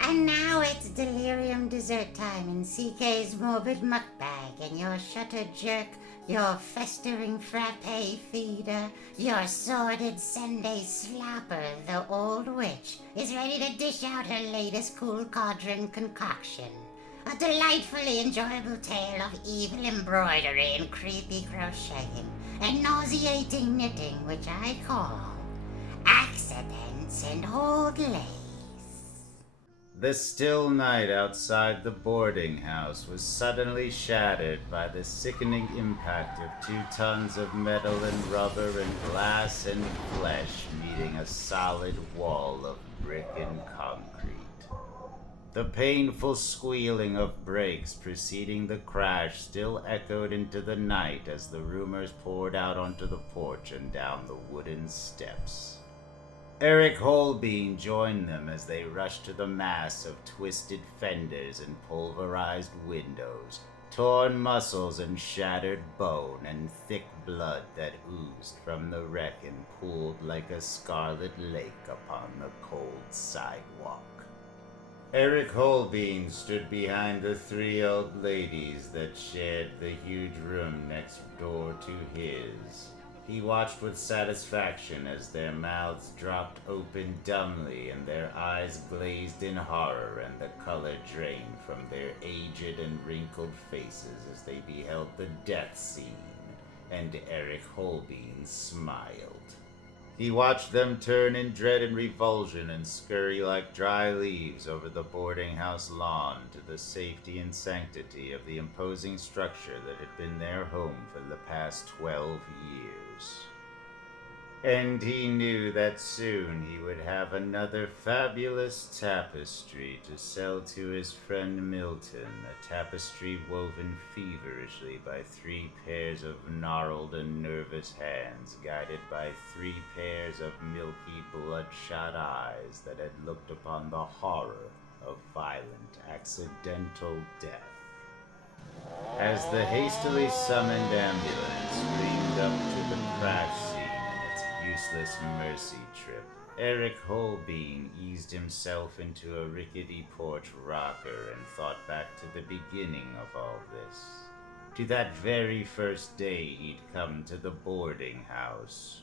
And now it's delirium dessert time in CK's morbid muckbag, and your shutter jerk, your festering frappe feeder, your sordid Sunday slapper, the old witch, is ready to dish out her latest cool cauldron concoction. A delightfully enjoyable tale of evil embroidery and creepy crocheting and nauseating knitting, which I call Accidents and Old Lace. The still night outside the boarding house was suddenly shattered by the sickening impact of 2 tons of metal and rubber and glass and flesh meeting a solid wall of brick and concrete. The painful squealing of brakes preceding the crash still echoed into the night as the roomers poured out onto the porch and down the wooden steps. Eric Holbein joined them as they rushed to the mass of twisted fenders and pulverized windows, torn muscles and shattered bone, and thick blood that oozed from the wreck and pooled like a scarlet lake upon the cold sidewalk. Eric Holbein stood behind the 3 old ladies that shared the huge room next door to his. He watched with satisfaction as their mouths dropped open dumbly and their eyes glazed in horror and the color drained from their aged and wrinkled faces as they beheld the death scene, and Eric Holbein smiled. He watched them turn in dread and revulsion and scurry like dry leaves over the boarding house lawn to the safety and sanctity of the imposing structure that had been their home for the past 12 years. And he knew that soon he would have another fabulous tapestry to sell to his friend Milton, a tapestry woven feverishly by 3 pairs of gnarled and nervous hands, guided by 3 pairs of milky, bloodshot eyes that had looked upon the horror of violent, accidental death. As the hastily summoned ambulance streamed up to the crash scene in its useless mercy trip, Eric Holbein eased himself into a rickety porch rocker and thought back to the beginning of all this, to that very first day he'd come to the boarding house.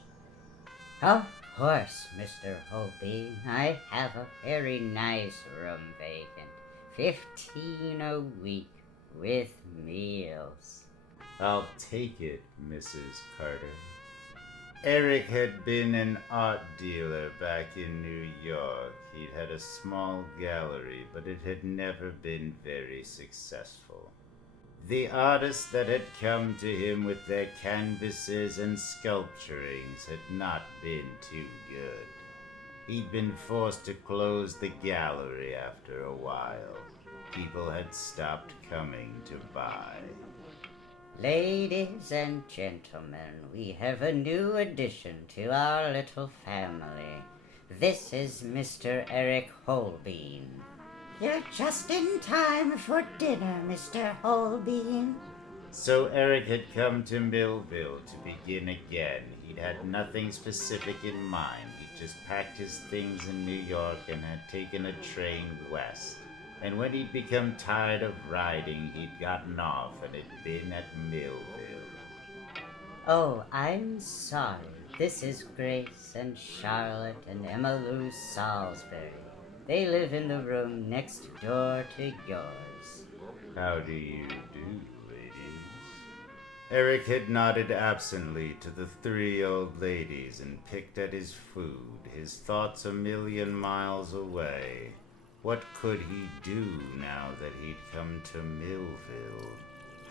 Of course, Mr. Holbein. I have a very nice room vacant. 15 a week. With meals. I'll take it, Mrs. Carter. Eric had been an art dealer back in New York. He'd had a small gallery, but it had never been very successful. The artists that had come to him with their canvases and sculpturings had not been too good. He'd been forced to close the gallery after a while. People had stopped coming to buy. Ladies and gentlemen, we have a new addition to our little family. This is Mr. Eric Holbein. You're just in time for dinner, Mr. Holbein. So Eric had come to Millville to begin again. He'd had nothing specific in mind. He'd just packed his things in New York and had taken a train west. And when he'd become tired of riding, he'd gotten off and had been at Millville. Oh, I'm sorry. This is Grace and Charlotte and Emma Lou Salisbury. They live in the room next door to yours. How do you do, ladies? Eric had nodded absently to the 3 old ladies and picked at his food, his thoughts a million miles away. What could he do now that he'd come to Millville?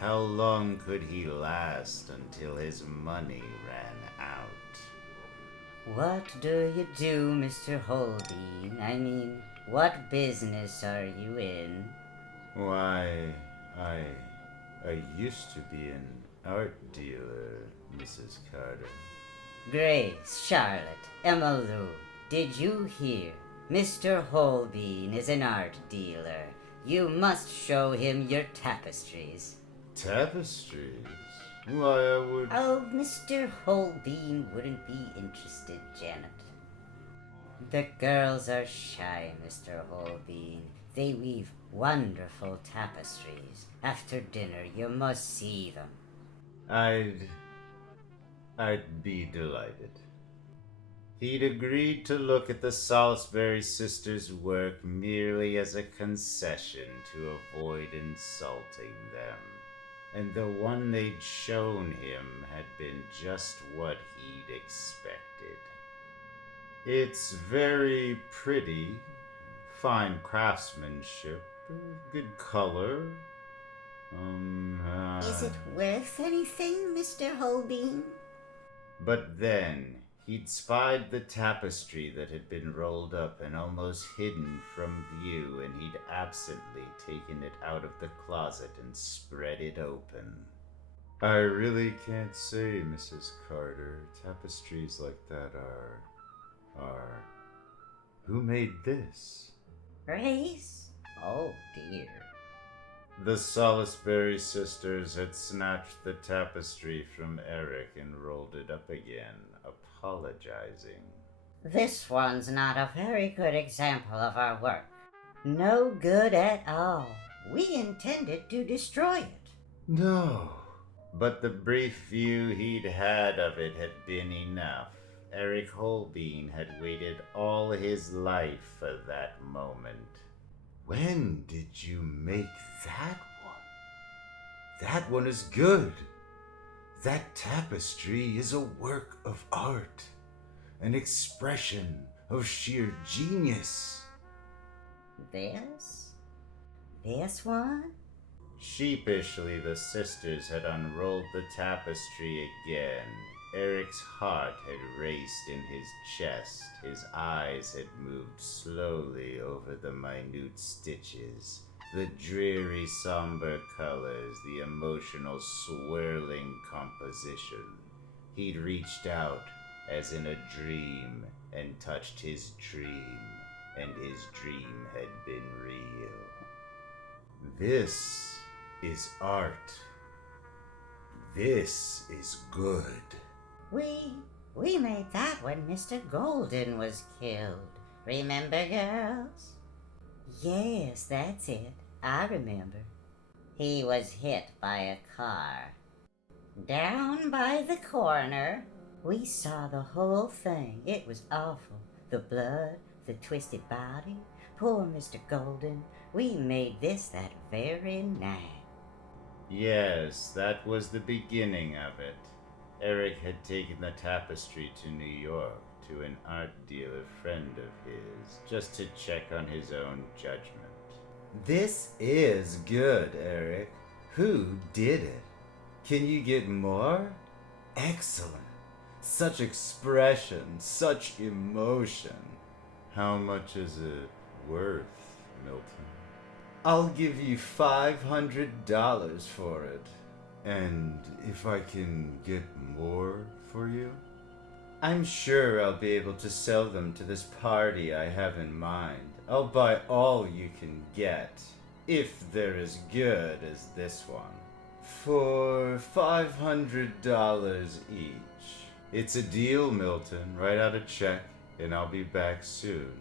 How long could he last until his money ran out? What do you do, Mr. Holbein? I mean, what business are you in? Why, I used to be an art dealer, Mrs. Carter. Grace, Charlotte, Emma Lou, did you hear? Mr. Holbein is an art dealer. You must show him your tapestries. Tapestries? Why, I would... Oh, Mr. Holbein wouldn't be interested, Janet. The girls are shy, Mr. Holbein. They weave wonderful tapestries. After dinner, you must see them. I'd be delighted. He'd agreed to look at the Salisbury sisters' work merely as a concession to avoid insulting them. And the one they'd shown him had been just what he'd expected. It's very pretty, fine craftsmanship, good color. Is it worth anything, Mr. Holbein? But then he'd spied the tapestry that had been rolled up and almost hidden from view, and he'd absently taken it out of the closet and spread it open. I really can't say, Mrs. Carter. Tapestries like that are... Who made this? Grace? Oh, dear. The Salisbury sisters had snatched the tapestry from Eric and rolled it up again, apologizing. This one's not a very good example of our work. No good at all. We intended to destroy it. No. But the brief view he'd had of it had been enough. Eric Holbein had waited all his life for that moment. When did you make that one? That one is good. That tapestry is a work of art, an expression of sheer genius. This? This one? Sheepishly, the sisters had unrolled the tapestry again. Eric's heart had raced in his chest. His eyes had moved slowly over the minute stitches, the dreary somber colors, the emotional swirling composition. He'd reached out as in a dream and touched his dream, and his dream had been real. This is art. This is good. We made that when Mr. Golden was killed. Remember, girls? Yes, that's it. I remember. He was hit by a car. Down by the corner, we saw the whole thing. It was awful. The blood, the twisted body. Poor Mr. Golden. We made this that very night. Yes, that was the beginning of it. Eric had taken the tapestry to New York to an art dealer friend of his, just to check on his own judgment. This is good, Eric. Who did it? Can you get more? Excellent. Such expression, such emotion. How much is it worth, Milton? I'll give you $500 for it. And if I can get more for you? I'm sure I'll be able to sell them to this party I have in mind. I'll buy all you can get, if they're as good as this one. For $500 each. It's a deal, Milton. Write out a check, and I'll be back soon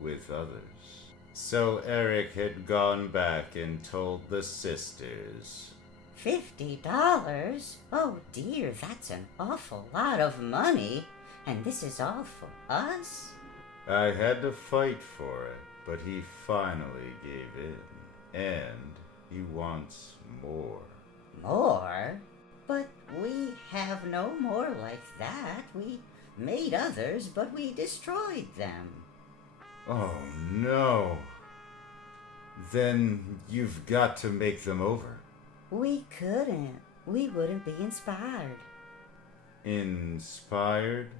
with others. So Eric had gone back and told the sisters. $50? Oh dear, that's an awful lot of money. And this is all for us? I had to fight for it, but he finally gave in. And he wants more. More? But we have no more like that. We made others, but we destroyed them. Oh no. Then you've got to make them over. We couldn't. We wouldn't be inspired. Inspired?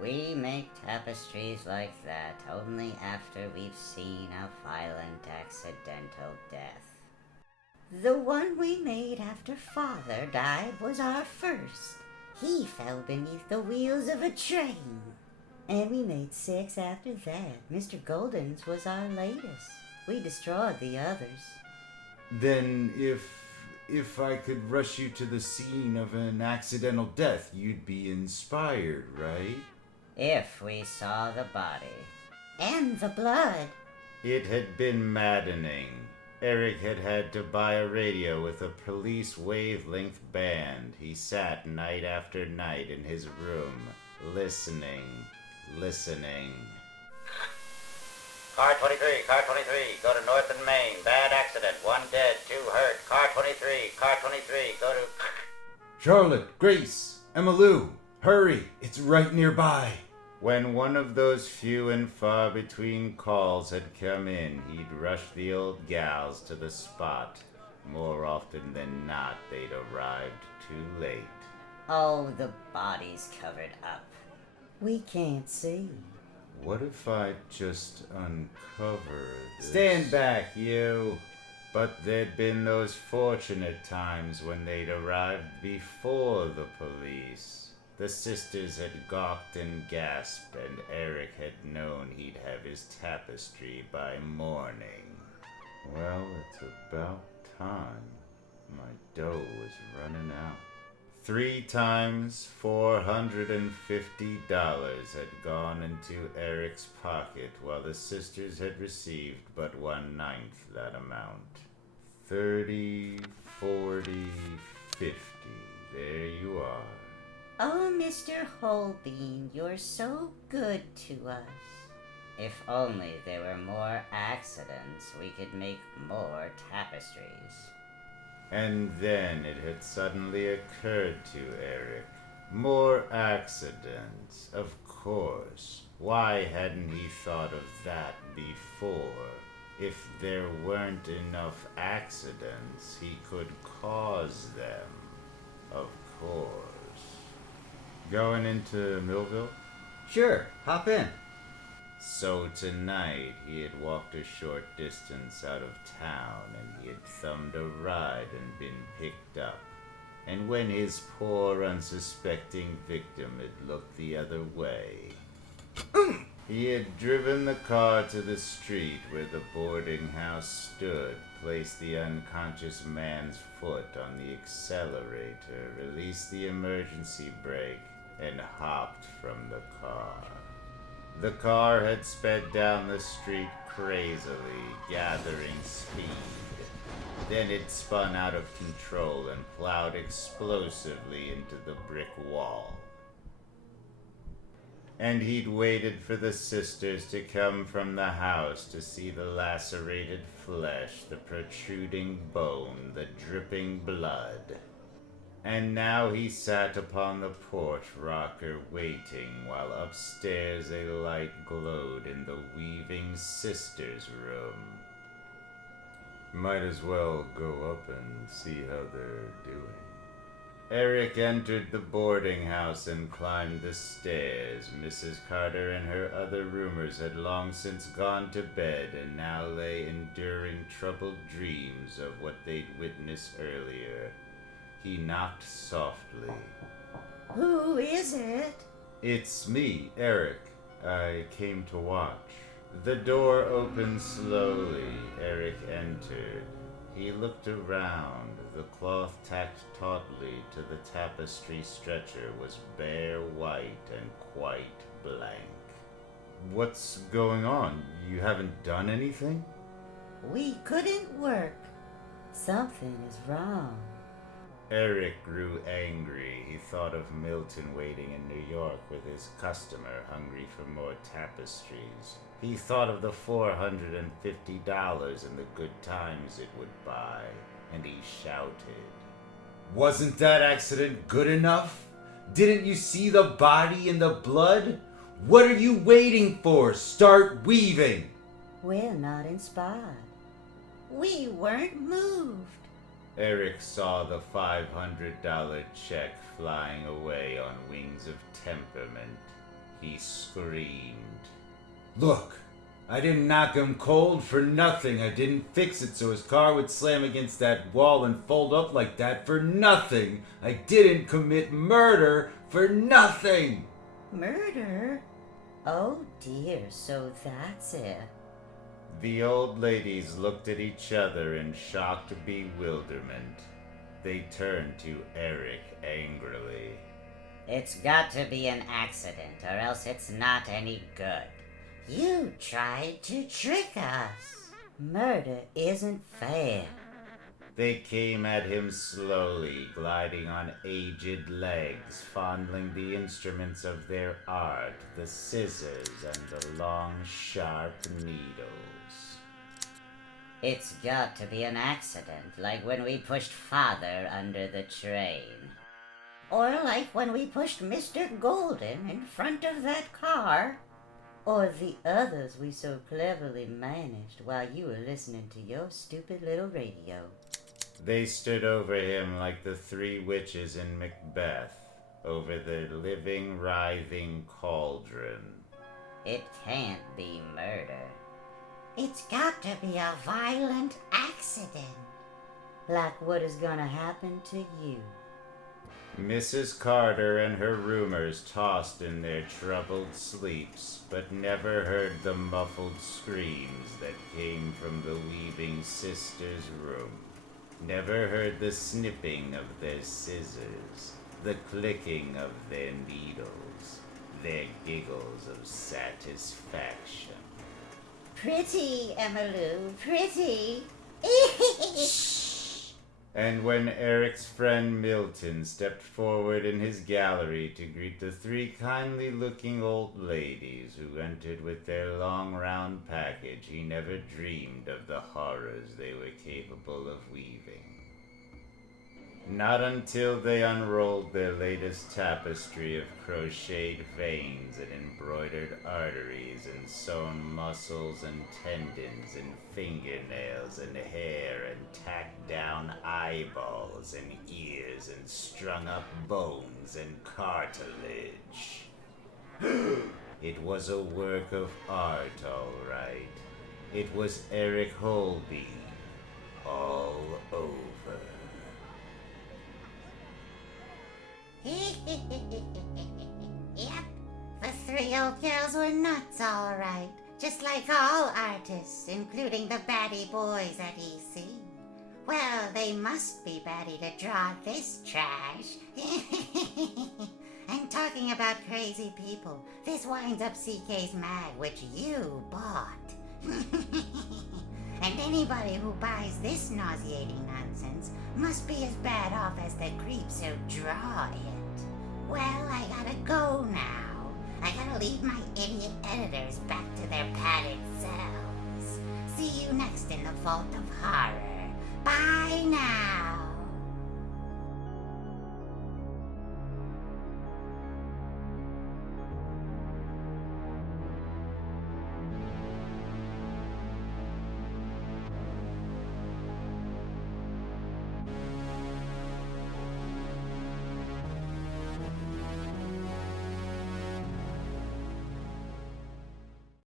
We make tapestries like that only after we've seen a violent accidental death. The one we made after Father died was our first. He fell beneath the wheels of a train. And we made 6 after that. Mr. Golden's was our latest. We destroyed the others. Then if I could rush you to the scene of an accidental death, you'd be inspired, right? If we saw the body. And the blood. It had been maddening. Eric had had to buy a radio with a police wavelength band. He sat night after night in his room, listening. Car 23, car 23, go to North and Main. Bad accident, 1 dead, 2 hurt. Car 23, go to... Charlotte, Grace, Emma Lou, hurry, it's right nearby. When one of those few and far between calls had come in, he'd rush the old gals to the spot. More often than not, they'd arrived too late. Oh, the body's covered up. We can't see. What if I just uncover this? Stand back, you. But there'd been those fortunate times when they'd arrived before the police. The sisters had gawked and gasped, and Eric had known he'd have his tapestry by morning. Well, it's about time. My dough was running out. 3 times $450 had gone into Eric's pocket, while the sisters had received but 1/9 that amount. 30, 40, 50. There you are. Oh, Mr. Holbein, you're so good to us. If only there were more accidents, we could make more tapestries. And then it had suddenly occurred to Eric. More accidents, of course. Why hadn't he thought of that before? If there weren't enough accidents, he could cause them. Of course. Going into Millville? Sure, hop in. So tonight he had walked a short distance out of town, and he had thumbed a ride and been picked up. And when his poor unsuspecting victim had looked the other way, he had driven the car to the street where the boarding house stood, placed the unconscious man's foot on the accelerator, released the emergency brake, and hopped from the car. The car had sped down the street crazily, gathering speed. Then it spun out of control and plowed explosively into the brick wall. And he'd waited for the sisters to come from the house to see the lacerated flesh, the protruding bone, the dripping blood. And now he sat upon the porch rocker waiting, while upstairs a light glowed in the weaving sisters' room. Might as well go up and see how they're doing. Eric entered the boarding house and climbed the stairs. Mrs. Carter and her other roomers had long since gone to bed and now lay enduring troubled dreams of what they'd witnessed earlier. He knocked softly. Who is it? It's me, Eric. I came to watch. The door opened slowly. Eric entered. He looked around. The cloth tacked tautly to the tapestry stretcher was bare white and quite blank. What's going on? You haven't done anything? We couldn't work. Something is wrong. Eric grew angry. He thought of Milton waiting in New York with his customer, hungry for more tapestries. He thought of the $450 and the good times it would buy, and he shouted. Wasn't that accident good enough? Didn't you see the body and the blood? What are you waiting for? Start weaving! We're not inspired. We weren't moved. Eric saw the $500 check flying away on wings of temperament. He screamed. Look, I didn't knock him cold for nothing. I didn't fix it so his car would slam against that wall and fold up like that for nothing. I didn't commit murder for nothing. Murder? Oh dear, so that's it. The old ladies looked at each other in shocked bewilderment. They turned to Eric angrily. It's got to be an accident, or else it's not any good. You tried to trick us. Murder isn't fair. They came at him slowly, gliding on aged legs, fondling the instruments of their art, the scissors and the long, sharp needles. It's got to be an accident, like when we pushed Father under the train. Or like when we pushed Mr. Golden in front of that car. Or the others we so cleverly managed while you were listening to your stupid little radio. They stood over him like the three witches in Macbeth, over the living, writhing cauldron. It can't be murder. It's got to be a violent accident. Like what is gonna happen to you. Mrs. Carter and her roomers tossed in their troubled sleeps, but never heard the muffled screams that came from the weaving sisters' room. Never heard the snipping of their scissors, the clicking of their needles, their giggles of satisfaction. Pretty, Emmalou, pretty. And when Eric's friend Milton stepped forward in his gallery to greet the three kindly-looking old ladies who entered with their long round package, he never dreamed of the horrors they were capable of weaving. Not until they unrolled their latest tapestry of crocheted veins and embroidered arteries and sewn muscles and tendons and fingernails and hair and tacked down eyeballs and ears and strung up bones and cartilage. It was a work of art, all right. It was Eric Holby all over. Yep, the three old girls were nuts, all right. Just like all artists, including the baddie boys at EC. Well, they must be batty to draw this trash. And talking about crazy people, this winds up CK's mag, which you bought. And anybody who buys this nauseating nonsense must be as bad off as the creeps who draw it. Well, I gotta go now. I gotta leave my idiot editors back to their padded cells. See you next in the Vault of Horror. Bye now.